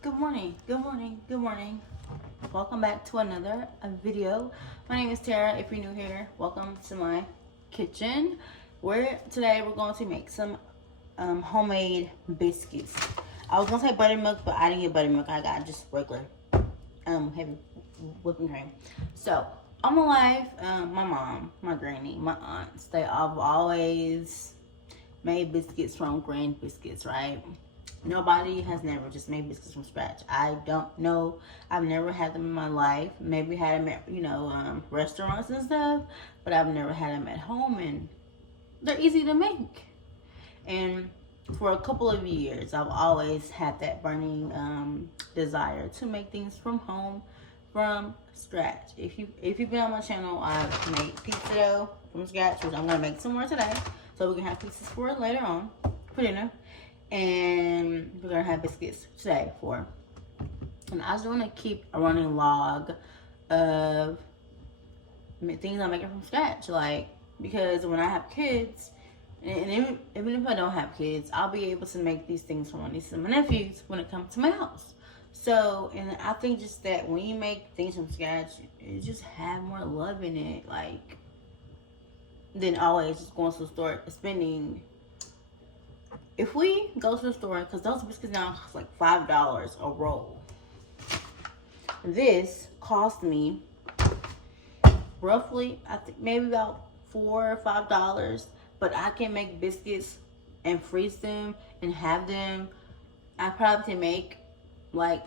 Good morning, good morning, good morning. Welcome back to another video. My name is Tara. If you're new here, welcome to my kitchen. Today we're going to make some homemade biscuits. I was gonna say buttermilk, but I didn't get buttermilk. I got just regular heavy whipping cream. So all my life, my mom, my granny, my aunts, they have always made biscuits from grain biscuits, right? Nobody has never just made biscuits from scratch. I don't know. I've never had them in my life. Maybe had them at, restaurants and stuff, but I've never had them at home, and they're easy to make. And for a couple of years, I've always had that burning desire to make things from home, from scratch. If you've been on my channel, I've made pizza dough from scratch, which I'm gonna make some more today, so we can have pizzas for later on for dinner. And we're gonna have biscuits today for. And I just want to keep a running log of things I'm making from scratch, like, because when I have kids, and even if I don't have kids, I'll be able to make these things for my nieces and my nephews when it comes to my house. So, and I think just that when you make things from scratch, it just have more love in it, like, than always just going to the store spending. If we go to the store, because those biscuits now cost like $5 a roll. This cost me roughly, I think maybe about $4 or $5. But I can make biscuits and freeze them and have them. I probably can make like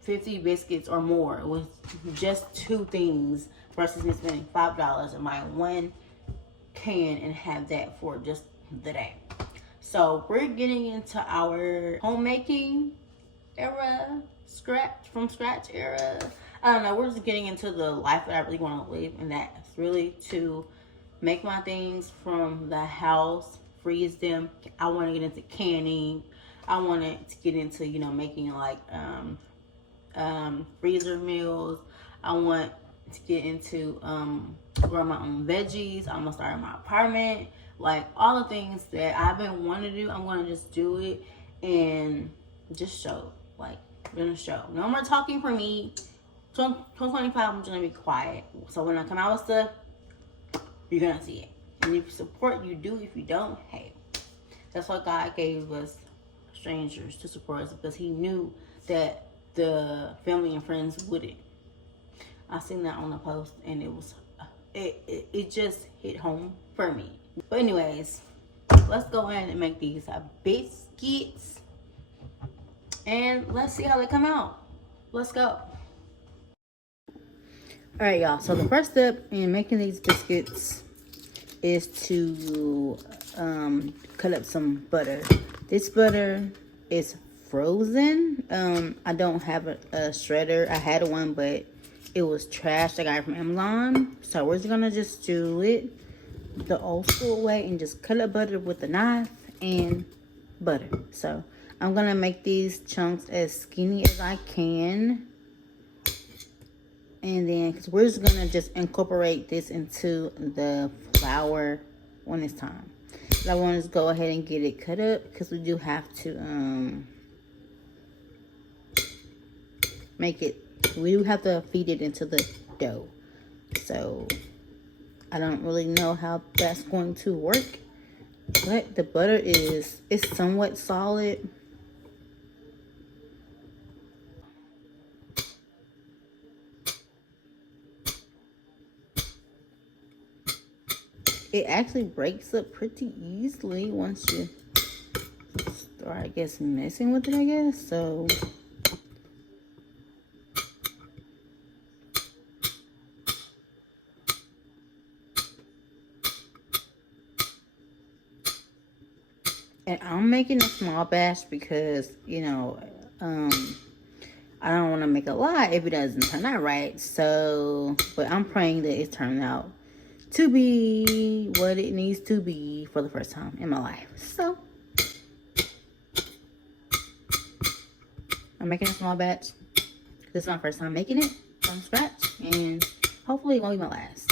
50 biscuits or more with just two things versus me spending $5 in my one can and have that for just the day. So we're getting into our homemaking era, from scratch era. I don't know, we're just getting into the life that I really want to live, and that's really to make my things from the house, freeze them. I want to get into canning. I want to get into, making like freezer meals. I want to get into growing my own veggies. I'm gonna start in my apartment. Like, all the things that I've been wanting to do, I'm gonna just do it and just show. Like, I'm gonna show. No more talking for me. 2025, I'm just gonna be quiet. So when I come out with stuff, you're gonna see it. And if you support, you do. If you don't, hey. That's why God gave us strangers to support us, because he knew that the family and friends wouldn't. I seen that on the post, and it just hit home for me. But anyways, let's go ahead and make these biscuits, and let's see how they come out. Let's go. All right, y'all. So the first step in making these biscuits is to cut up some butter. This butter is frozen. I don't have a shredder. I had one, but it was trash. I got it from Amazon. So we're just gonna just do it the old school way and just cut up butter with a knife and butter. So I'm gonna make these chunks as skinny as I can. And then, because we're just gonna just incorporate this into the flour when it's time. But I want to just go ahead and get it cut up, because we do have to we do have to feed it into the dough. So I don't really know how that's going to work, but the butter is somewhat solid. It actually breaks up pretty easily once you start, I guess, messing with it, I guess. So and I'm making a small batch because, I don't want to make a lot if it doesn't turn out right. So, but I'm praying that it turns out to be what it needs to be for the first time in my life. So I'm making a small batch. This is my first time making it from scratch, and hopefully it won't be my last.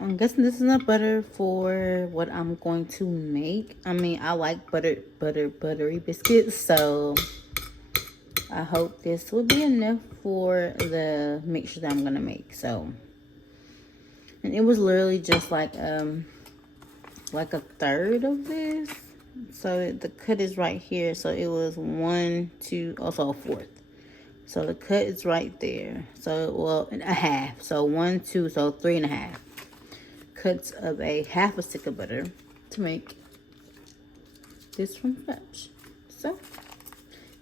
I'm guessing this is not butter for what I'm going to make. I mean, I like buttery biscuits, so I hope this will be enough for the mixture that I'm gonna make. So, and it was literally just like a third of this. So the cut is right here. So it was 1, 2, also a fourth. So the cut is right there. So, well, a half. So 1, 2, so 3.5 cuts of a half a stick of butter to make this from scratch. So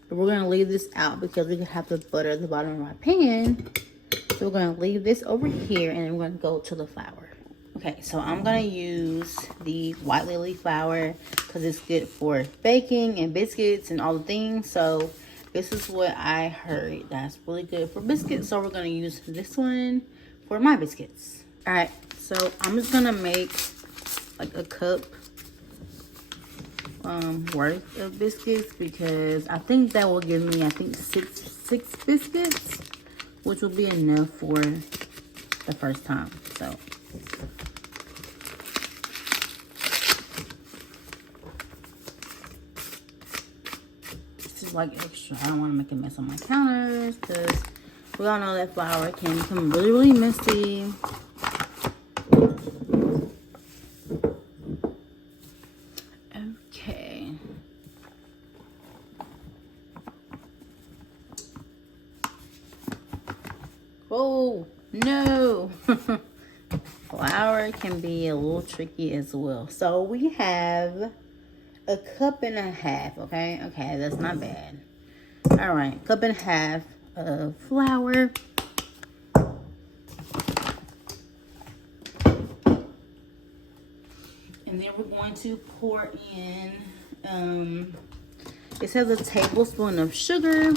we're gonna leave this out because we have to butter at the bottom of my pan. So we're gonna leave this over here and then we're gonna go to the flour. Okay, so I'm gonna use the white lily flour because it's good for baking and biscuits and all the things. So this is what I heard that's really good for biscuits. So we're gonna use this one for my biscuits. All right, so I'm just gonna make like a cup worth of biscuits because I think that will give me, I think six biscuits, which will be enough for the first time. So this is like extra. I don't want to make a mess on my counters because we all know that flour can become really messy. Okay. Oh no. Flour can be a little tricky as well. So we have a cup and a half. Okay, that's not bad. All right, cup and a half of flour. And then we're going to pour in, it says a tablespoon of sugar.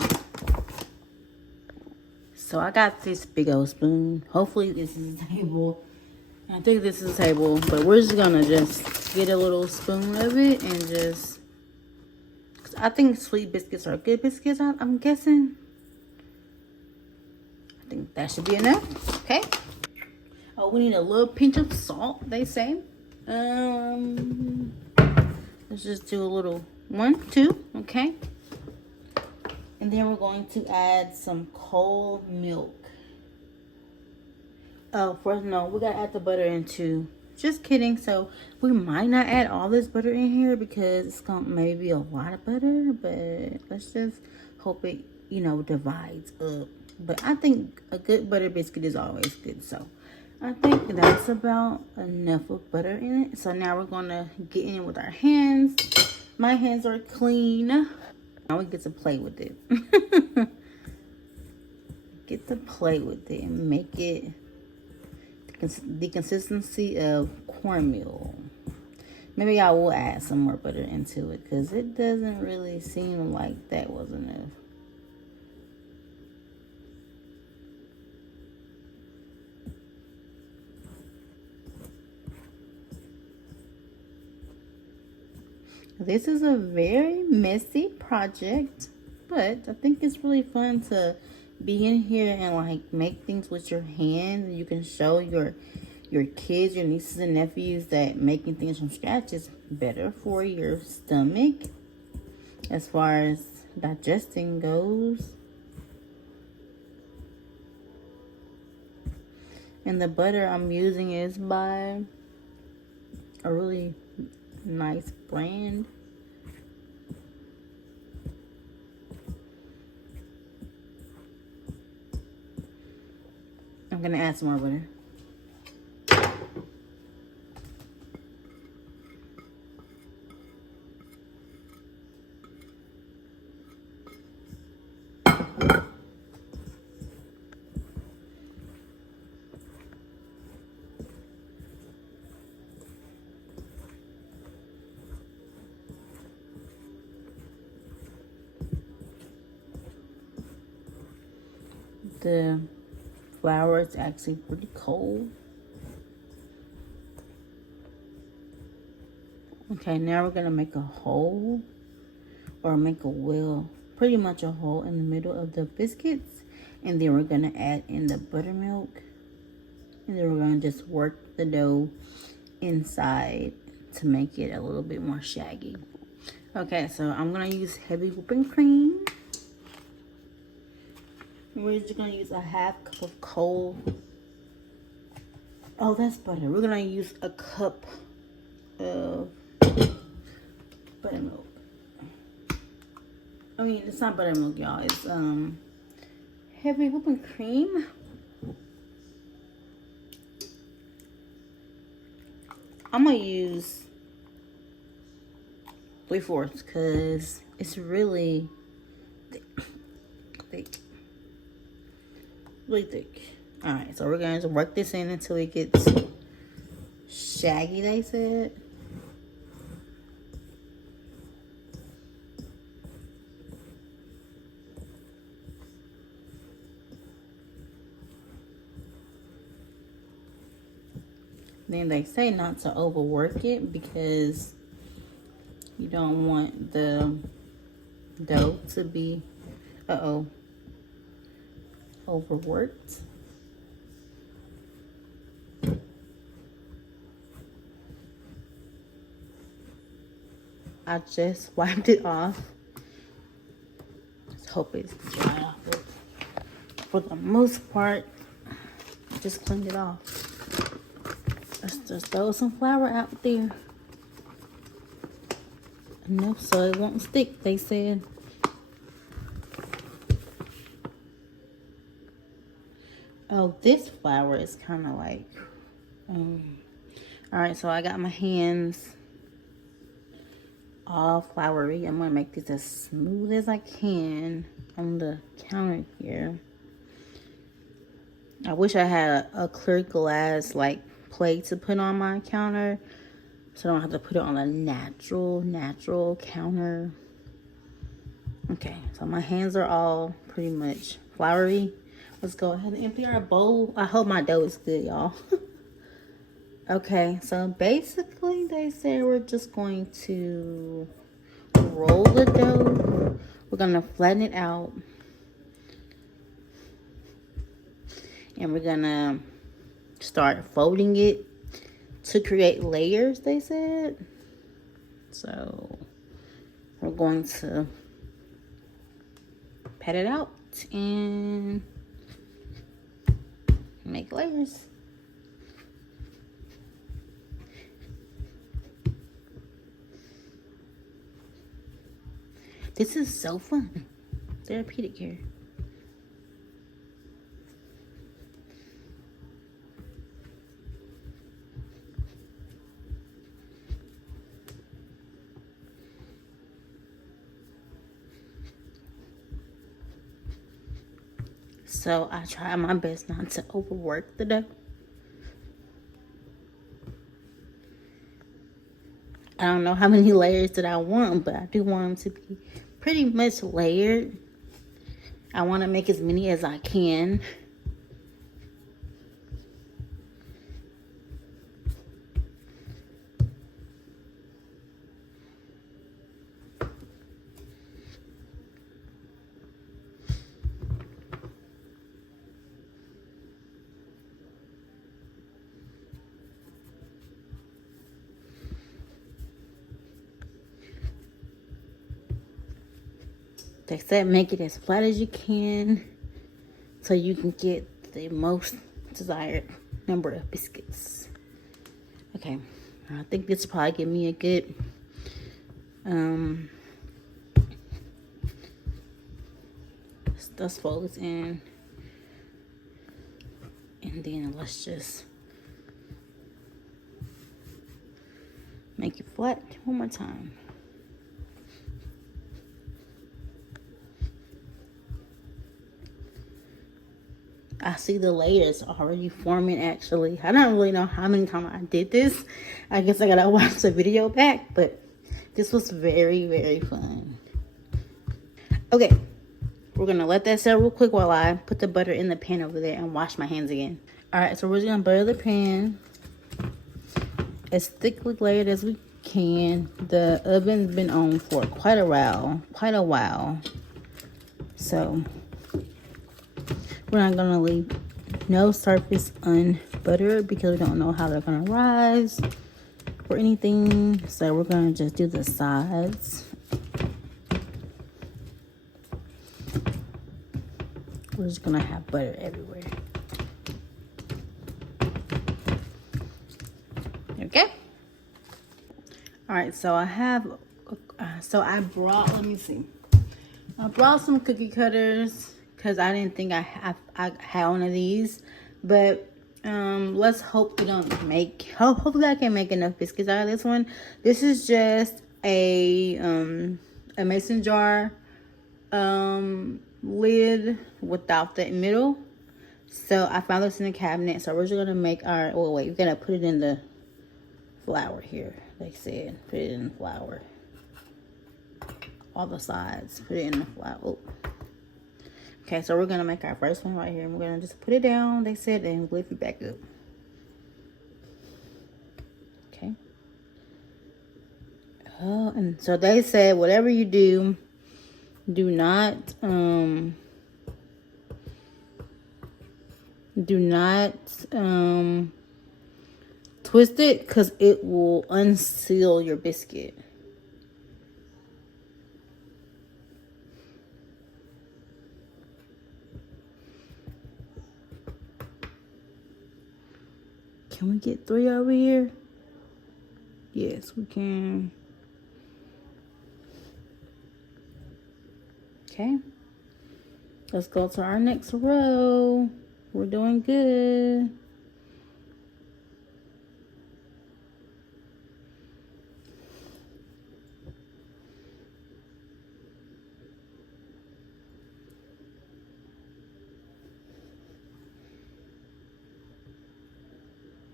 So I got this big old spoon. Hopefully this is a table. I think this is a table, but we're just gonna just get a little spoon of it and just, cause I think sweet biscuits are good biscuits, I'm guessing. I think that should be enough, okay? Oh, we need a little pinch of salt, they say. Let's just do a little 1, 2, okay? And then we're going to add some cold milk. Oh, first, no, we gotta add the butter in too. Just kidding. So we might not add all this butter in here because it's gonna maybe be a lot of butter, but let's just hope it, you know, divides up. But I think a good butter biscuit is always good. So I think that's about enough of butter in it. So now we're gonna get in with our hands. My hands are clean. Now we get to play with it. Get to play with it and make it the consistency of cornmeal. Maybe I will add some more butter into it because it doesn't really seem like that was enough. This is a very messy project, but I think it's really fun to be in here and like make things with your hands. You can show your kids, your nieces and nephews that making things from scratch is better for your stomach as far as digesting goes. And the butter I'm using is by a really nice brand. I'm gonna add some more butter. The flour is actually pretty cold. Okay, now we're gonna make a hole, or make a well, pretty much a hole in the middle of the biscuits, and then we're gonna add in the buttermilk And then we're gonna just work the dough inside to make it a little bit more shaggy. Okay, so I'm gonna use heavy whipping cream. We're just gonna use a half cup of cold. Oh, that's butter. We're gonna use a cup of buttermilk. I mean, it's not buttermilk, y'all. It's heavy whipping cream. I'm gonna use 3/4 because it's really thick. Really thick. All right, so we're going to work this in until it gets shaggy, they said. Then they say not to overwork it because you don't want the dough to be, overworked. I just wiped it off. Just hope it's dry off. For the most part, I just cleaned it off. Let's just throw some flour out there. Enough so it won't stick, they said. Oh, this flour is kind of like, all right, so I got my hands all floury. I'm gonna make this as smooth as I can on the counter here. I wish I had a clear glass like plate to put on my counter, so I don't have to put it on a natural counter. Okay, so my hands are all pretty much floury. Let's go ahead and empty our bowl. I hope my dough is good, y'all. Okay, so basically they say we're just going to roll the dough. We're gonna flatten it out. And we're gonna start folding it to create layers, they said. So we're going to pat it out and make layers. This is so fun. Therapeutic here. So I try my best not to overwork the dough. I don't know how many layers that I want, but I do want them to be pretty much layered. I want to make as many as I can. They said make it as flat as you can so you can get the most desired number of biscuits. Okay, I think this will probably give me a good let's fold this in, and then let's just make it flat one more time. I see the layers already forming actually. I don't really know how many times I did this. I guess I gotta watch the video back, but this was very, very fun. Okay, we're gonna let that set real quick while I put the butter in the pan over there and wash my hands again. All right, so we're just gonna butter the pan as thickly layered as we can. The oven's been on for quite a while. So we're not gonna leave no surface untouched. butter because we don't know how they're gonna rise or anything. So we're gonna just do the sides. We're just gonna have butter everywhere. Okay. All right, so I have, I brought, let me see. I brought some cookie cutters because I didn't think I had one of these, but let's hope we don't make, hopefully I can make enough biscuits out of this one. This is just a mason jar lid without the middle. So I found this in the cabinet. So we're just gonna make our, oh wait, we're gonna put it in the flour here. Like I said, put it in the flour. All the sides, put it in the flour. Oh. Okay, so we're gonna make our first one right here, and we're gonna just put it down. They said, and lift it back up. Okay. Oh, and so they said, whatever you do, do not twist it, because it will unseal your biscuit. Can we get 3 over here? Yes, we can. Okay. Let's go to our next row. We're doing good.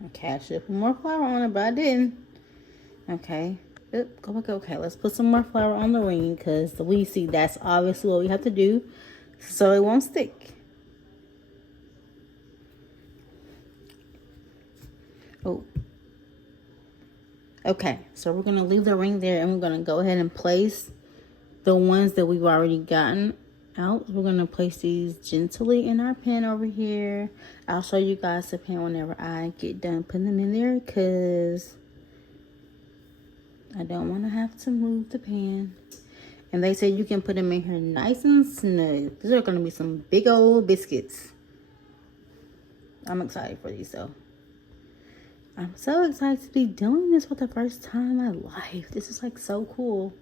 Okay, I should put more flour on it, but I didn't. Okay. Oop, go back. Okay, let's put some more flour on the ring, because we see that's obviously what we have to do so it won't stick. Oh. Okay, so we're going to leave the ring there, and we're going to go ahead and place the ones that we've already gotten out. We're going to place these gently in our pan over here. I'll show you guys the pan whenever I get done putting them in there, because I don't want to have to move the pan. And they said you can put them in here nice and snug. These are going to be some big old biscuits. I'm excited for these, though. I'm so excited to be doing this for the first time in my life. This is like so cool.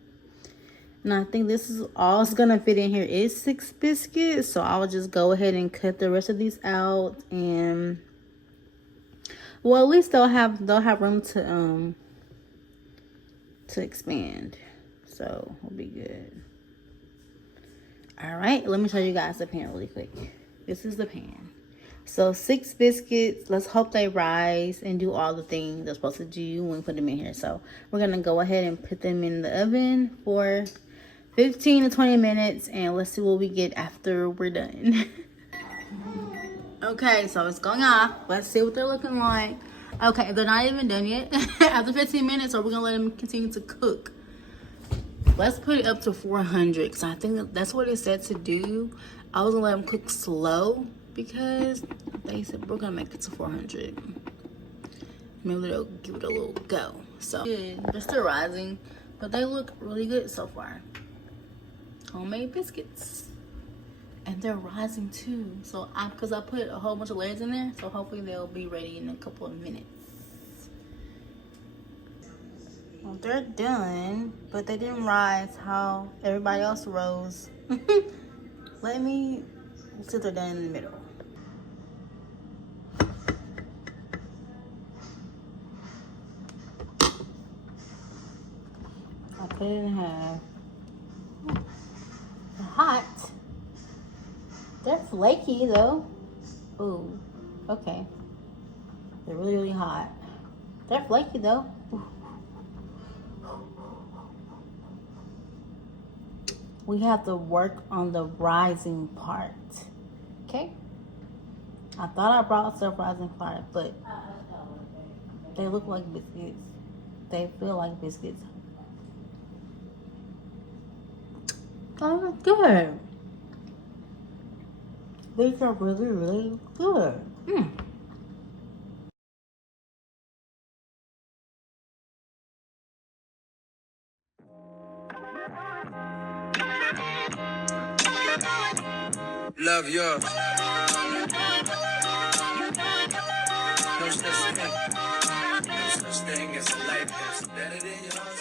And I think this is all it's gonna fit in here is 6 biscuits. So I'll just go ahead and cut the rest of these out, and well, at least they'll have room to expand. So it'll be good. All right, let me show you guys the pan really quick. This is the pan. So 6 biscuits. Let's hope they rise and do all the things they're supposed to do when we put them in here. So we're gonna go ahead and put them in the oven for 15 to 20 minutes, and let's see what we get after we're done. Okay, so it's going off. Let's see what they're looking like. Okay, they're not even done yet. After 15 minutes, so we're gonna let them continue to cook. Let's put it up to 400, because I think that's what it said to do. I was gonna let them cook slow, because they said we're gonna make it to 400. Maybe they'll give it a little go. So good. They're still rising, but they look really good so far. Homemade biscuits, and they're rising too. So because I put a whole bunch of layers in there, so hopefully they'll be ready in a couple of minutes. Well, they're done, but they didn't rise how everybody else rose. Let me see if they're done in the middle. I put it in half. They're hot. They're flaky though. Ooh, okay. They're really, really hot. They're flaky though. Ooh. We have to work on the rising part. Okay? I thought I brought some rising part, but they look like biscuits. They feel like biscuits. Oh, that's good. These are really, really good. Love yours. No such thing. No such thing as a life that's better than yours.